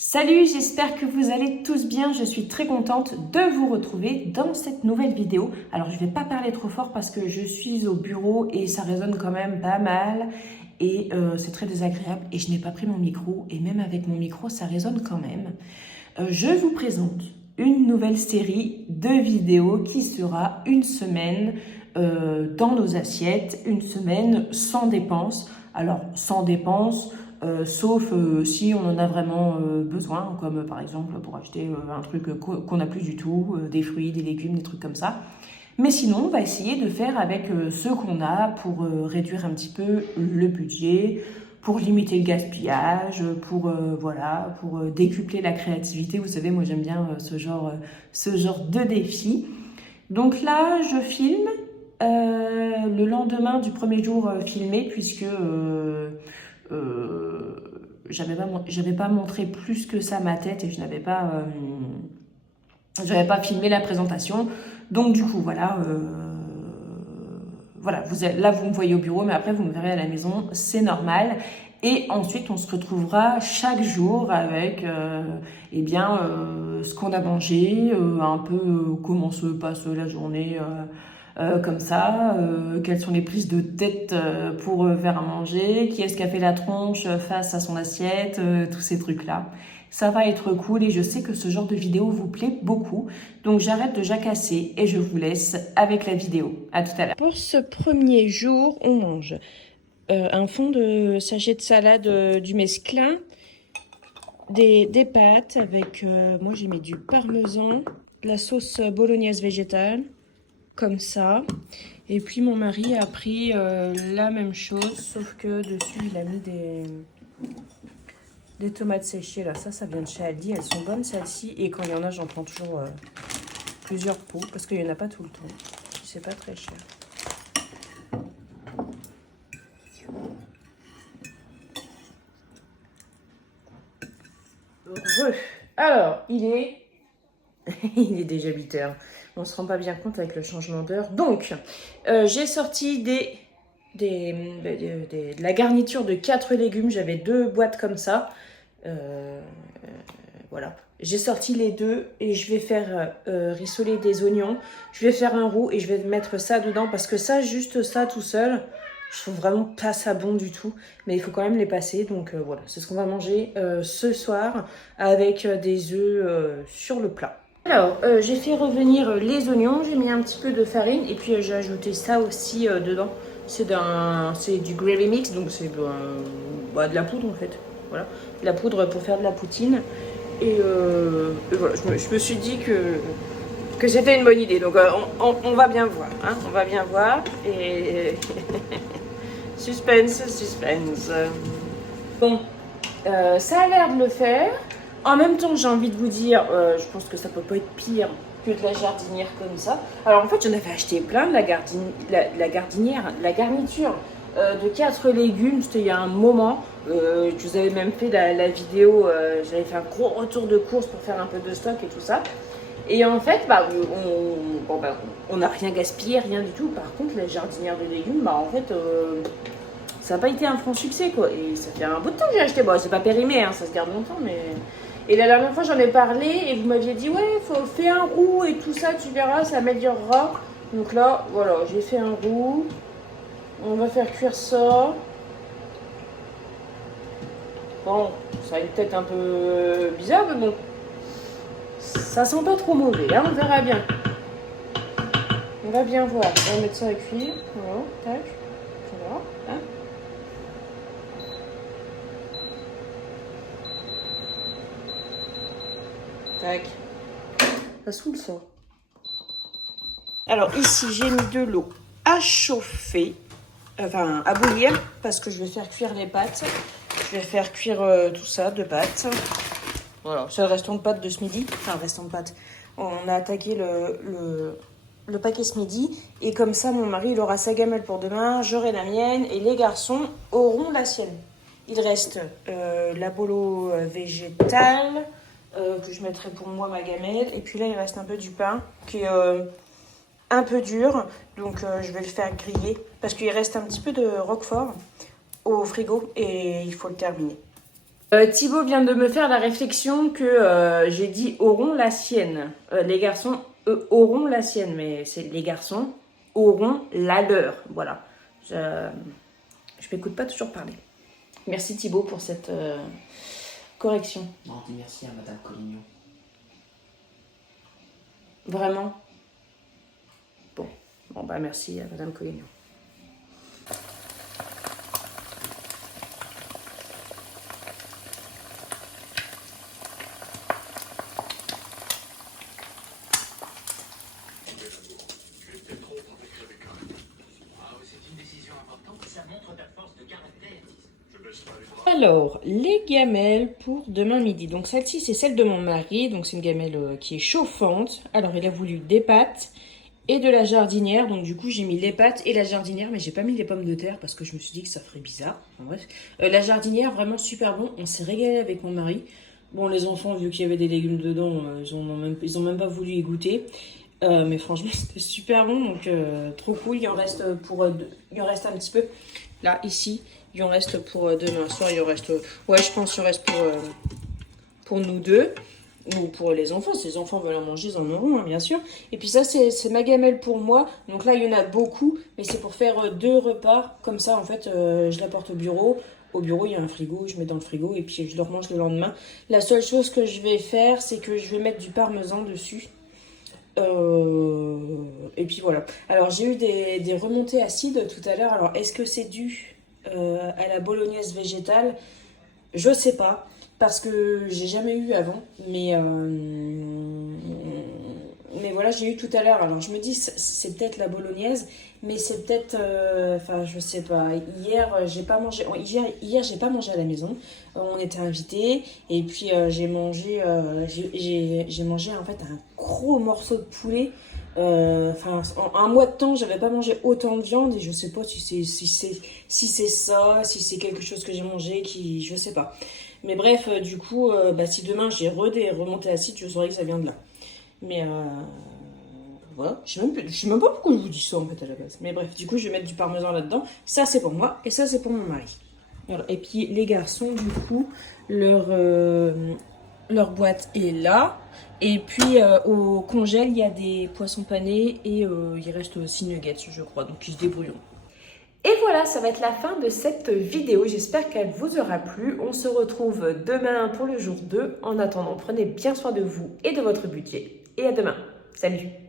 Salut, j'espère que vous allez tous bien. Je suis très contente de vous retrouver dans cette nouvelle vidéo. Alors, je ne vais pas parler trop fort parce que je suis au bureau et ça résonne quand même pas mal. Et c'est très désagréable et je n'ai pas pris mon micro. Et même avec mon micro, ça résonne quand même. Je vous présente une nouvelle série de vidéos qui sera une semaine dans nos assiettes, une semaine sans dépenses. Alors, sans dépenses... sauf si on en a vraiment besoin, comme par exemple pour acheter un truc qu'on n'a plus du tout, des fruits, des légumes, des trucs comme ça. Mais sinon, on va essayer de faire avec ce qu'on a pour réduire un petit peu le budget, pour limiter le gaspillage, pour voilà, pour décupler la créativité. Vous savez, moi j'aime bien ce genre de défi. Donc là, je filme le lendemain du premier jour filmé, puisque j'avais pas montré plus que ça ma tête et j'avais pas filmé la présentation. Donc du coup, voilà, voilà, là vous me voyez au bureau, mais après vous me verrez à la maison, c'est normal. Et ensuite, on se retrouvera chaque jour avec ce qu'on a mangé, un peu comment se passe la journée comme ça, quelles sont les prises de tête pour faire à manger, qui est-ce qui a fait la tronche face à son assiette, tous ces trucs-là. Ça va être cool et je sais que ce genre de vidéo vous plaît beaucoup. Donc j'arrête de jacasser et je vous laisse avec la vidéo. À tout à l'heure. Pour ce premier jour, on mange un fond de sachet de salade du mesclin, des pâtes avec, moi j'ai mis du parmesan, de la sauce bolognaise végétale, comme ça. Et puis mon mari a pris la même chose, sauf que dessus il a mis des tomates séchées. Là, ça vient de chez Aldi. Elles sont bonnes celles-ci. Et quand il y en a, j'en prends toujours plusieurs pots parce qu'il n'y en a pas tout le temps. C'est pas très cher. Alors, il est déjà 8 heures. On se rend pas bien compte avec le changement d'heure. Donc, j'ai sorti de la garniture de 4 légumes. J'avais 2 boîtes comme ça. Voilà. J'ai sorti les 2 et je vais faire rissoler des oignons. Je vais faire un roux et je vais mettre ça dedans parce que ça, juste ça tout seul, je trouve vraiment pas ça bon du tout. Mais il faut quand même les passer. Donc voilà, c'est ce qu'on va manger ce soir avec des œufs sur le plat. Alors, j'ai fait revenir les oignons, j'ai mis un petit peu de farine et puis j'ai ajouté ça aussi dedans. C'est du gravy mix, donc c'est de la poudre en fait. Voilà, de la poudre pour faire de la poutine. Et voilà, je me suis dit que c'était une bonne idée. Donc on va bien voir, hein, on va bien voir. Et suspense. Bon, ça a l'air de le faire. En même temps, j'ai envie de vous dire, je pense que ça peut pas être pire que de la jardinière comme ça. Alors en fait, j'en avais acheté plein de la garniture de 4 légumes. C'était il y a un moment. Je vous avais même fait la vidéo. J'avais fait un gros retour de course pour faire un peu de stock et tout ça. Et en fait, on n'a rien gaspillé, rien du tout. Par contre, la jardinière de légumes, ça n'a pas été un franc succès, quoi. Et ça fait un bout de temps que j'ai acheté. Bon, c'est pas périmé, hein, ça se garde longtemps, mais... Et la dernière fois, j'en ai parlé et vous m'aviez dit, ouais, fais un roux et tout ça, tu verras, ça améliorera. Donc là, voilà, j'ai fait un roux. On va faire cuire ça. Bon, ça a une tête un peu bizarre, mais bon. Ça sent pas trop mauvais, hein, on verra bien. On va bien voir. On va mettre ça à cuire. Voilà, tac. Voilà, hein. Tac. Ça saoule ça. Alors ici, j'ai mis de l'eau à chauffer, enfin à bouillir, parce que je vais faire cuire les pâtes. Je vais faire cuire tout ça de pâtes. Voilà, c'est le restant de pâtes de ce midi. Enfin, le restant de pâtes. On a attaqué le paquet ce midi. Et comme ça, mon mari, il aura sa gamelle pour demain, j'aurai la mienne et les garçons auront la sienne. Il reste la bolo végétale que je mettrai pour moi, ma gamelle. Et puis là, il reste un peu du pain qui est un peu dur. Donc, je vais le faire griller parce qu'il reste un petit peu de roquefort au frigo et il faut le terminer. Thibaut vient de me faire la réflexion que j'ai dit auront la sienne. Les garçons auront la sienne, mais c'est les garçons auront la leur. Voilà. Je m'écoute pas toujours parler. Merci Thibaut pour cette correction. Non, on dit merci à Madame Collignon. Vraiment? Bon bah merci à Madame Collignon. Alors, les gamelles pour demain midi. Donc celle-ci, c'est celle de mon mari. Donc c'est une gamelle qui est chauffante. Alors il a voulu des pâtes et de la jardinière. Donc du coup, j'ai mis les pâtes et la jardinière. Mais j'ai pas mis les pommes de terre parce que je me suis dit que ça ferait bizarre. Enfin, bref. La jardinière, vraiment super bon. On s'est régalé avec mon mari. Bon, les enfants, vu qu'il y avait des légumes dedans, ils ont même pas voulu y goûter. Mais franchement, c'était super bon. Donc trop cool. Il en reste un petit peu. Là, ici. Il en reste pour demain soir, il en reste... ouais, je pense qu'il en reste pour nous deux. Ou pour les enfants. Si les enfants veulent en manger, ils en auront, hein, bien sûr. Et puis ça, c'est ma gamelle pour moi. Donc là, il y en a beaucoup. Mais c'est pour faire 2 repas. Comme ça, en fait, je la porte au bureau. Au bureau, il y a un frigo. Je mets dans le frigo. Et puis, je le remange le lendemain. La seule chose que je vais faire, c'est que je vais mettre du parmesan dessus. Et puis voilà. Alors, j'ai eu des remontées acides tout à l'heure. Alors, est-ce que c'est dû à la bolognaise végétale? Je sais pas, parce que j'ai jamais eu avant, mais voilà, j'ai eu tout à l'heure. Alors je me dis, c'est peut-être la bolognaise, mais c'est peut-être, enfin je sais pas. Hier, j'ai pas mangé. Hier, j'ai pas mangé à la maison. On était invités, et puis j'ai mangé en fait un gros morceau de poulet. Enfin, en un mois de temps, j'avais pas mangé autant de viande et je sais pas si c'est ça, si c'est quelque chose que j'ai mangé je sais pas. Mais bref, du coup, si demain j'ai des remontées acides, je saurais que ça vient de là. Mais voilà, je sais même pas pourquoi je vous dis ça en fait à la base. Mais bref, du coup, je vais mettre du parmesan là-dedans. Ça c'est pour moi et ça c'est pour mon mari. Voilà. Et puis les garçons, du coup, leur boîte est là. Et puis au congèle, il y a des poissons panés et il reste 6 nuggets, je crois. Donc ils se débrouillent. Et voilà, ça va être la fin de cette vidéo. J'espère qu'elle vous aura plu. On se retrouve demain pour le jour 2. En attendant, prenez bien soin de vous et de votre budget. Et à demain. Salut!